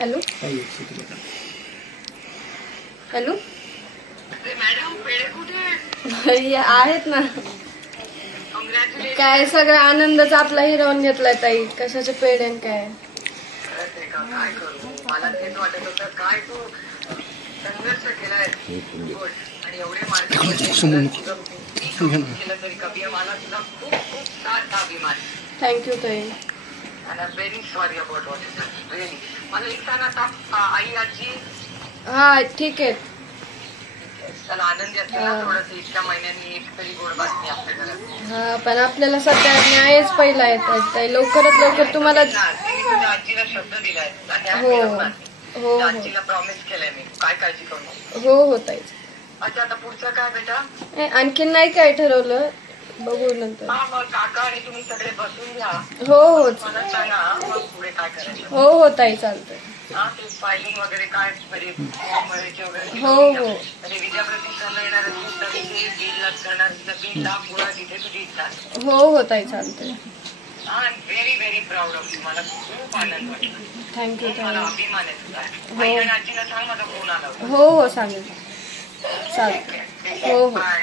Hello hello madam पेढे कुठे आहेत ना. काय सगळा आनंदच आपला हिरावून घेतलाय ताई. कशाचे पेढे काय काय करू मला तेच वाटत होतं काय तू संघर्ष केलाय आणि एवढे मार्ग केलं तरी कभी मला तुला खूप खूप साथ अभिमान. थँक्यू ताई. आणि I am very sorry about what is really. मला एक सांग आता आई आजी हा ठीक आहे. चला आनंदी असेल ना थोडस इतक्या महिन्यांनी एक तरी गोड बातमी आपल्या घरात. हा पण आपल्याला सध्या न्यायच पहिला येतात ताई. लवकरात लवकर तुम्हाला आजीला शब्द दिलाय. हो आजीला प्रॉमिस केलंय मी. काय काळजी करू नको. हो ताई. अच्छा आता पुढचं काय बेटा. आणखीन नाही काय ठरवलं. बघू नंतर. मग काका आणि तुम्ही सगळे बसून घ्या. हो मला सांगा मग पुढे काय करायचं. हो ताई चालतंय. हा ते फायलिंग वगैरे काय वगैरे हो म्हणजे विद्याप्रतिष्ठानला येणार असेल तर तिथे 1.5 लाख करणार 1.5 लाख पुरा तिथे तुझी इच्छा. हो ताई चालतंय. हा very very proud of you. मला खूप आनंद वाटला. थँक्यू मला ताई. अभिमान आहे तुझा. आई आणि आजीला सांग माझा फोन आला. हो चालेल चालेल. हो बाय.